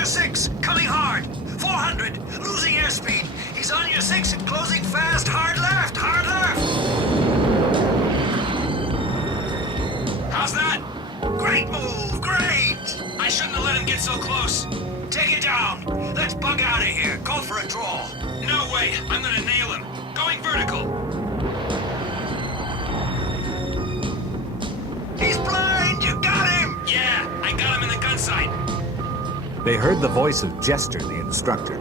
your 6, coming hard. 400, losing airspeed. He's on your 6 and closing fast. Hard left, hard left. How's that? Great move, great. I shouldn't have let him get so close. Take it down. Let's bug out of here. Go for a draw. No way. I'm gonna nail him. Going vertical. He's blind. You got him. Yeah, I got him in the gun sight. They heard the voice of Jester, the instructor.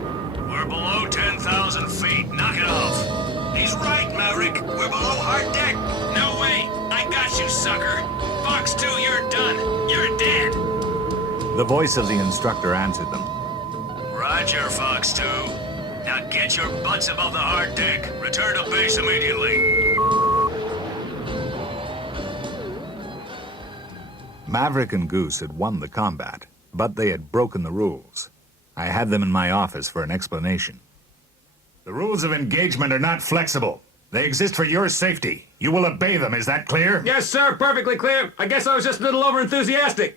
We're below 10,000 feet. Knock it off. He's right, Maverick. We're below hard deck. No way. I got you, sucker. Fox 2, you're done. You're dead. The voice of the instructor answered them. Roger, Fox 2. Now get your butts above the hard deck. Return to base immediately. Maverick and Goose had won the combat, but they had broken the rules. I had them in my office for an explanation. The rules of engagement are not flexible. They exist for your safety. You will obey them, is that clear? Yes, sir, perfectly clear. I guess I was just a little overenthusiastic.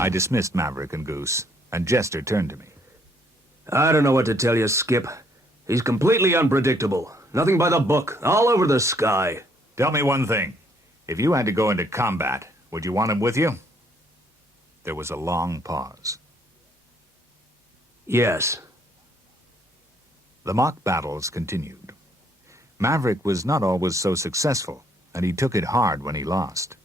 I dismissed Maverick and Goose, and Jester turned to me. I don't know what to tell you, Skip. He's completely unpredictable. Nothing by the book, all over the sky. Tell me one thing. If you had to go into combat, would you want him with you? There was a long pause. Yes. The mock battles continued. Maverick was not always so successful, and he took it hard when he lost.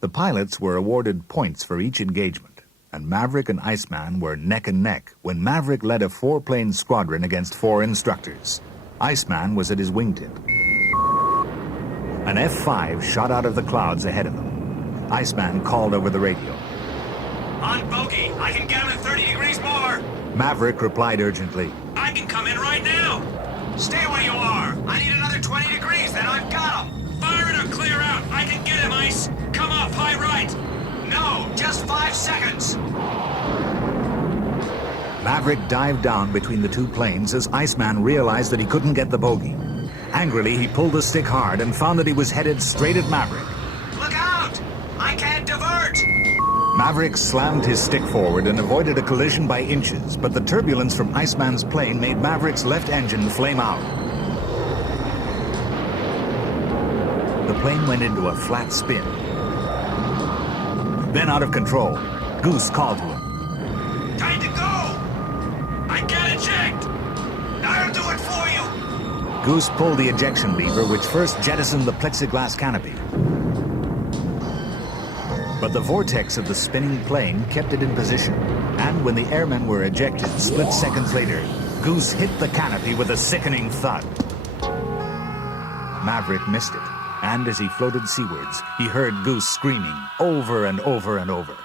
The pilots were awarded points for each engagement, and Maverick and Iceman were neck and neck when Maverick led a 4-plane squadron against 4 instructors. Iceman was at his wingtip. An F-5 shot out of the clouds ahead of them. Iceman called over the radio. On bogey. I can get him at 30 degrees more. Maverick replied urgently. I can come in right now. Stay where you are. I need another 20 degrees, then I've got him. Fire it or clear out. I can get him, Ice. Come off high right. No, just 5 seconds. Maverick dived down between the 2 planes as Iceman realized that he couldn't get the bogey. Angrily, he pulled the stick hard and found that he was headed straight at Maverick. Look out! I can't divert. Maverick slammed his stick forward and avoided a collision by inches, but the turbulence from Iceman's plane made Maverick's left engine flame out. The plane went into a flat spin. Then out of control, Goose called to him. Time to go! I can't eject! I'll do it for you! Goose pulled the ejection lever, which first jettisoned the plexiglass canopy. But the vortex of the spinning plane kept it in position, and when the airmen were ejected split seconds later, Goose hit the canopy with a sickening thud. Maverick missed it, and as he floated seawards, he heard Goose screaming over and over and over.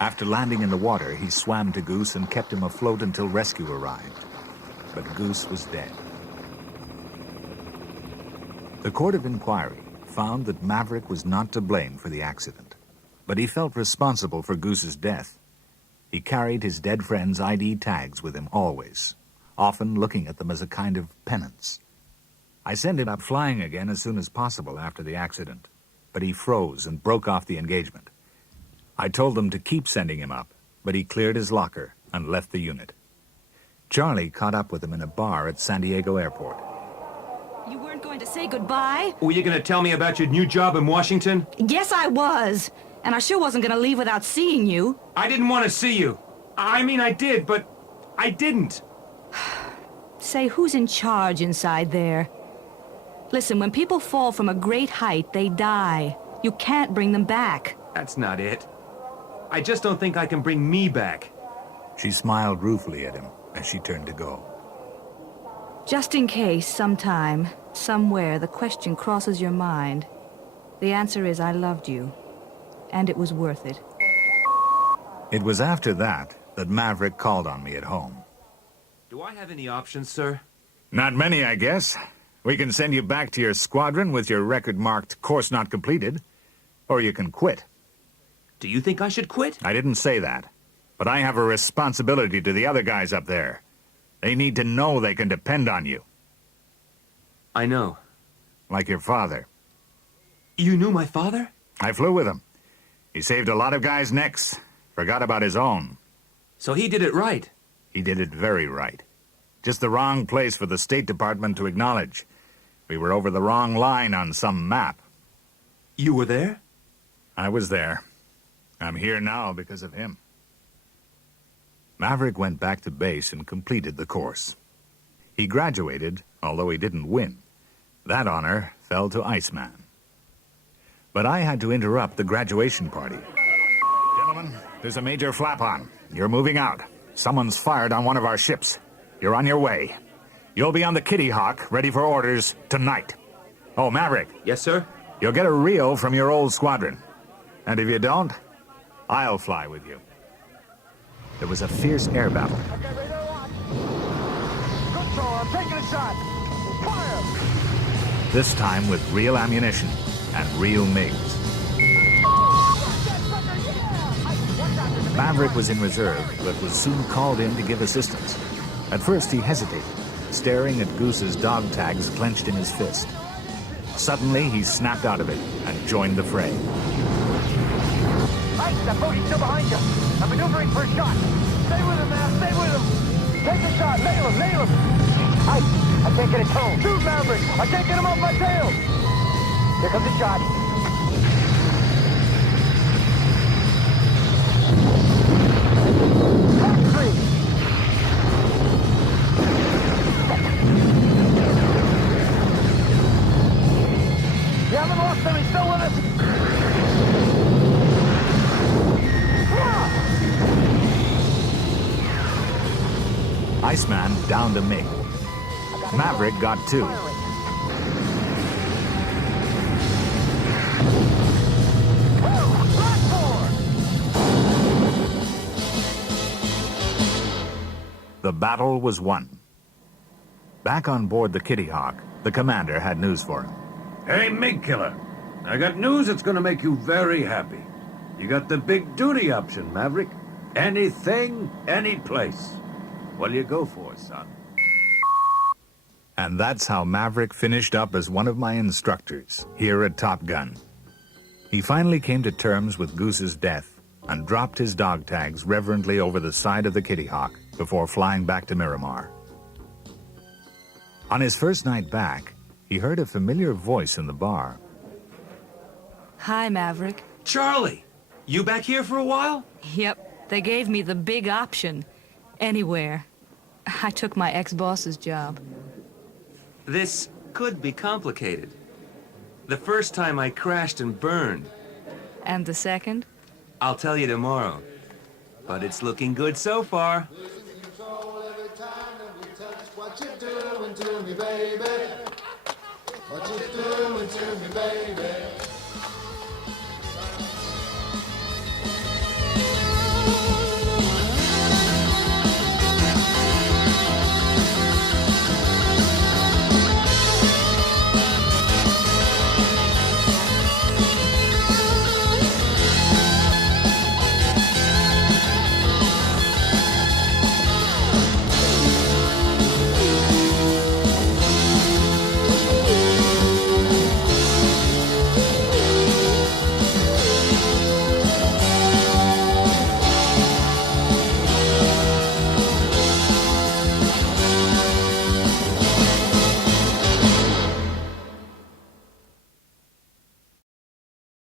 After landing in the water, he swam to Goose and kept him afloat until rescue arrived. But Goose was dead. The Court of Inquiry found that Maverick was not to blame for the accident, but he felt responsible for Goose's death. He carried his dead friend's ID tags with him always, often looking at them as a kind of penance. I sent him up flying again as soon as possible after the accident, but he froze and broke off the engagement. I told them to keep sending him up, but he cleared his locker and left the unit. Charlie caught up with him in a bar at San Diego Airport. You weren't going to say goodbye? Were you going to tell me about your new job in Washington? Yes, I was. And I sure wasn't going to leave without seeing you. I didn't want to see you. I mean, I did, but I didn't. Say, who's in charge inside there? Listen, when people fall from a great height, they die. You can't bring them back. That's not it. I just don't think I can bring me back. She smiled ruefully at him as she turned to go. Just in case, sometime, somewhere, the question crosses your mind, the answer is I loved you, and it was worth it. It was after that that Maverick called on me at home. Do I have any options, sir? Not many, I guess. We can send you back to your squadron with your record marked course not completed, or you can quit. Do you think I should quit? I didn't say that, but I have a responsibility to the other guys up there. They need to know they can depend on you. I know. Like your father. You knew my father? I flew with him. He saved a lot of guys' necks. Forgot about his own. So he did it right. He did it very right. Just the wrong place for the State Department to acknowledge. We were over the wrong line on some map. You were there? I was there. I'm here now because of him. Maverick went back to base and completed the course. He graduated, although he didn't win. That honor fell to Iceman. But I had to interrupt the graduation party. Gentlemen, there's a major flap on. You're moving out. Someone's fired on one of our ships. You're on your way. You'll be on the Kitty Hawk, ready for orders tonight. Oh, Maverick, Yes, sir. you'll get a reel from your old squadron. And if you don't, I'll fly with you. There was a fierce air battle. Okay, ready to launch. Good throw, I'm taking a shot. Fire! This time with real ammunition and real MiGs. Maverick was in reserve, but was soon called in to give assistance. At first he hesitated, staring at Goose's dog tags clenched in his fist. Suddenly he snapped out of it and joined the fray. Ike, that bogey's still behind you. I'm maneuvering for a shot. Stay with him, man, stay with him. Take the shot, nail him, nail him. Ike, I can't get a tone. Shoot, Maverick, I can't get him off my tail. Here comes the shot. Backstreet. You haven't lost him, he's still with us. Iceman downed a MiG. Maverick got two. The battle was won. Back on board the Kitty Hawk, the commander had news for him. Hey, MiG Killer. I got news that's gonna make you very happy. You got the big duty option, Maverick. Anything, any place. What'll you go for, son? And that's how Maverick finished up as one of my instructors here at Top Gun. He finally came to terms with Goose's death and dropped his dog tags reverently over the side of the Kitty Hawk before flying back to Miramar. On his first night back, he heard a familiar voice in the bar. Hi, Maverick. Charlie, you back here for a while? Yep, they gave me the big option. Anywhere. I took my ex-boss's job. This could be complicated. The first time I crashed and burned. And the second? I'll tell you tomorrow. But it's looking good so far. What you doing to me, baby? What you doing to me, baby?